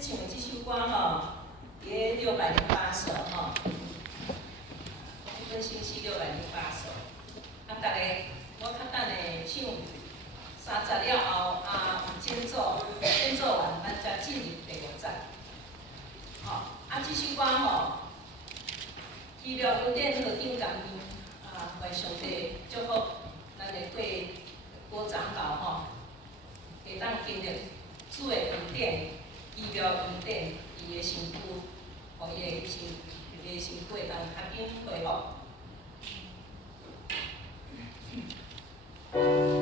唱的这首歌吼，伫个608首吼，这本新诗608首。啊，大家我较等下唱30了后，先做完，咱才进入第5站。吼，啊，这首歌吼，祈祷恩典和顶感恩啊，愿上帝祝福咱的郭长老吼，会当经历主的恩典。 医疗恩典，伊的身躯，互伊的身躯会当较紧恢复。